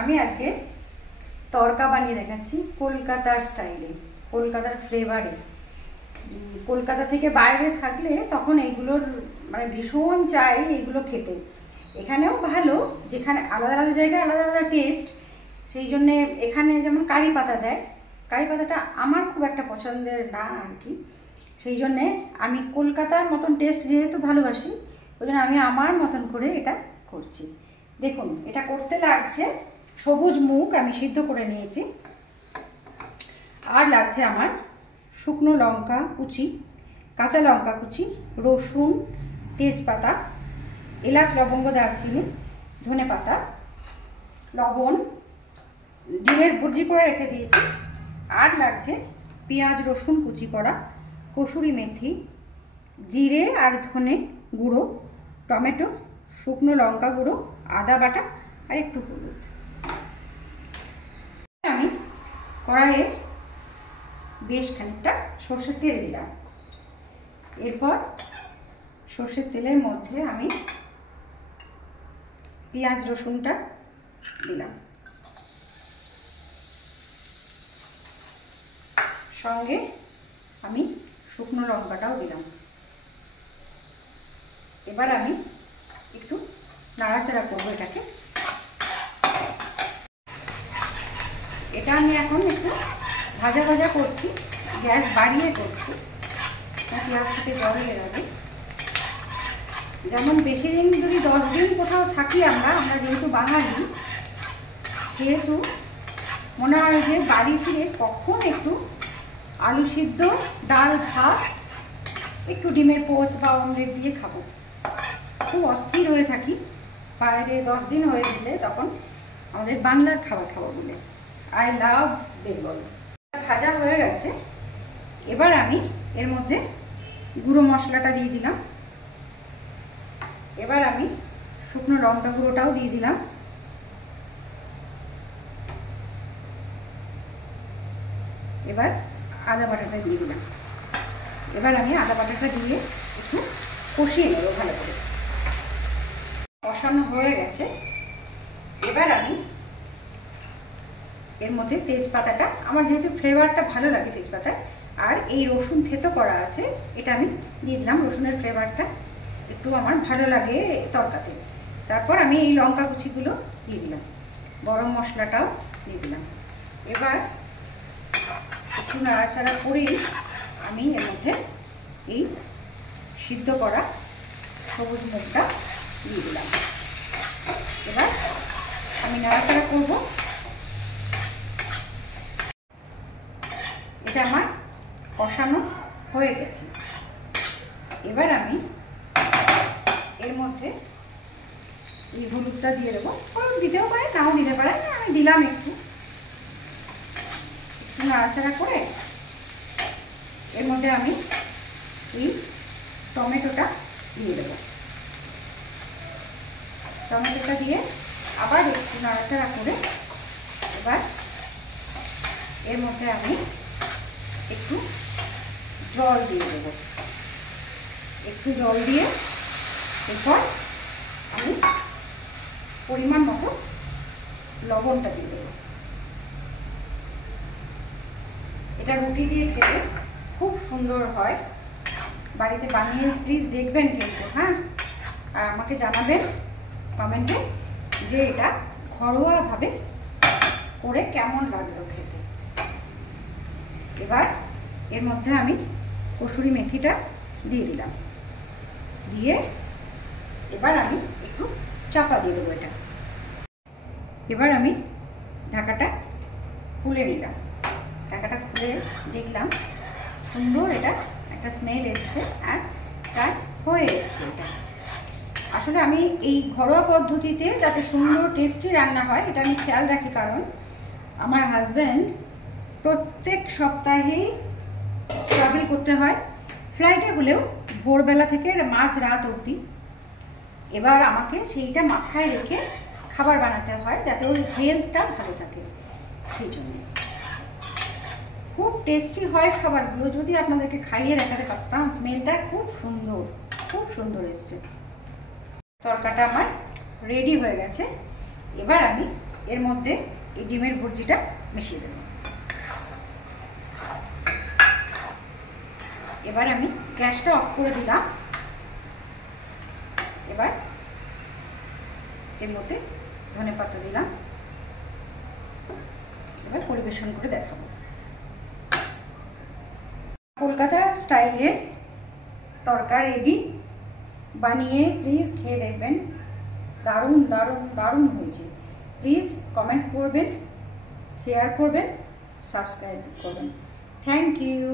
আমি আজকে তড়কা বানিয়ে দেখাচ্ছি কলকাতার স্টাইলে, কলকাতার ফ্লেভারে। কলকাতা থেকে বাইরে থাকলে তখন এইগুলোর মানে ভীষণ চাই এগুলো খেতে। এখানেও ভালো, যেখানে আলাদা আলাদা জায়গায় আলাদা আলাদা টেস্ট, সেই জন্যে এখানে যেমন কারি পাতা দেয়, কারি পাতাটা আমার খুব একটা পছন্দের না আর কি। সেই জন্যে আমি কলকাতার মতন টেস্ট যেহেতু ভালোবাসি, ওই জন্য আমি আমার মতন করে এটা করছি। দেখুন, এটা করতে লাগছে সবুজ মুগ আমি সিদ্ধ করে নিয়েছি, আর লাগছে আমার শুকনো লঙ্কা কুচি, কাঁচা লঙ্কা কুচি, রসুন, তেজপাতা, এলাচ, লবঙ্গ, দারচিনি, ধনে পাতা, লবণ, ডিমের ভুর্জি করে রেখে দিয়েছি, আর লাগছে পেঁয়াজ রসুন কুচি করা, কসুরি মেথি, জিরে আর ধনে গুঁড়ো, টমেটো, শুকনো লঙ্কা গুঁড়ো, আদা বাটা আর একটু হলুদ। আমি কড়াইয়ে বেশ খানিকটা সর্ষের তেল দিলাম। এরপর সর্ষের তেলের মধ্যে আমি পেঁয়াজ রসুনটা দিলাম, সঙ্গে আমি শুকনো লঙ্কাটাও দিলাম। এবার আমি একটু নাড়াচাড়া করবো এটাকে। এটা আমি এখন একটু ভাজা ভাজা করছি, গ্যাস বাড়িয়ে করছি, পেঁয়াজ থেকে জল বেরোবে। যেমন বেশি দিন যদি 10 দিন কোথাও থাকি আমরা যেহেতু বাঙালি, সেহেতু মনে হয় যে বাড়ি ফিরে কখন একটু আলু সিদ্ধ, ডাল, ভাত, একটু ডিমের পোচ বা অমলেট দিয়ে খাবো। খুব অস্থির হয়ে থাকি বাইরে 10 দিন হয়ে গেলে, তখন আমাদের বাংলার খাবার খাবো বলে। I love Bengal. ভাজা হয়ে গেছে, এবার আমি এর মধ্যে গুঁড়ো মশলাটা দিয়ে দিলাম। এবার আমি শুকনো লঙ্কা গুঁড়োটাও দিয়ে দিলাম। এবার আদা বাটাটা দিয়ে দিলাম। এবার আমি আদা বাটাটা দিয়ে একটু কষিয়ে নেব ভালো করে। কষানো হয়ে গেছে, এবার আমি এর মধ্যে তেজপাতাটা, আমার যেহেতু ফ্লেভারটা ভালো লাগে তেজপাতা, আর এই রসুন থেতো করা আছে, এটা আমি দিয়ে দিলাম। রসুনের ফ্লেভারটা একটু আমার ভালো লাগে তরকাতে। তারপর আমি এই লঙ্কা কুচিগুলো দিয়ে দিলাম, গরম মশলাটাও দিয়ে দিলাম। এবার একটু নাড়াচাড়া করেই আমি এর মধ্যে এই সিদ্ধ করা সবুজ মুগটা দিয়ে দিলাম। এবার আমি নাড়াচাড়া করব। এটা আমার কষানো হয়ে গেছে। এবার আমি এর মধ্যে এই হলুদটা দিয়ে দেবো। হলুদ দিতেও পারে, নাও দিতে পারে, আমি দিলাম একটু। একটু নাড়াচাড়া করে এর মধ্যে আমি এই টমেটোটা দিয়ে দেবো। টমেটোটা দিয়ে আবার একটু নাড়াচাড়া করে এবার এর মধ্যে আমি একটু জল দিয়ে দেবো। একটু জল দিয়ে এরপর আমি পরিমাণ মতো লবণটা দিয়ে দেবো। এটা রুটি দিয়ে খেতে খুব সুন্দর হয়। বাড়িতে বানিয়ে প্লিজ দেখবেন কিন্তু, হ্যাঁ, আর আমাকে জানাবেন কমেন্টে যে এটা ঘরোয়াভাবে করে কেমন লাগলো খেতে। এবার এর মধ্যে আমি কসুরি মেথিটা দিয়ে দিলাম, দিয়ে এবার আমি একটু চাপা দিয়ে দেবো এটা। এবার আমি ঢাকাটা খুলে নিলাম। ঢাকাটা খুলে দেখলাম সুন্দর এটা একটা স্মেল এসছে, আর প্রায় হয়ে এসছে এটা। আসলে আমি এই ঘরোয়া পদ্ধতিতে যাতে সুন্দর টেস্টি রান্না হয় এটা আমি খেয়াল রাখি, কারণ আমার হাজব্যান্ড প্রত্যেক সপ্তাহেই ট্রাভেল করতে হয়, ফ্লাইটে হলেও ভোরবেলা থেকে মাঝ রাত অবধি। এবার আমাকে সেইটা মাথায় রেখে খাবার বানাতে হয় যাতে ওর হেলথটা ভালো থাকে। সেই জন্য খুব টেস্টি হয় খাবারগুলো। যদি আপনাদেরকে খাইয়ে দেখাতে পারতাম, স্মেলটা খুব সুন্দর এসছে। তরকাটা আমার রেডি হয়ে গেছে। এবার আমি এর মধ্যে এই ডিমের ভুর্জিটা মিশিয়ে দেব। এবার আমি গ্যাসটা অফ করে দিলাম। এবার এর মধ্যে ধনেপাতা দিলাম। এবার পরিবেশন করে দেখাবো। কলকাতা স্টাইলের তড়কা রেডি। বানিয়ে প্লিজ খেয়ে দেখবেন, দারুণ দারুণ দারুণ হয়েছে। প্লিজ কমেন্ট করবেন, শেয়ার করবেন, সাবস্ক্রাইব করবেন। Thank you.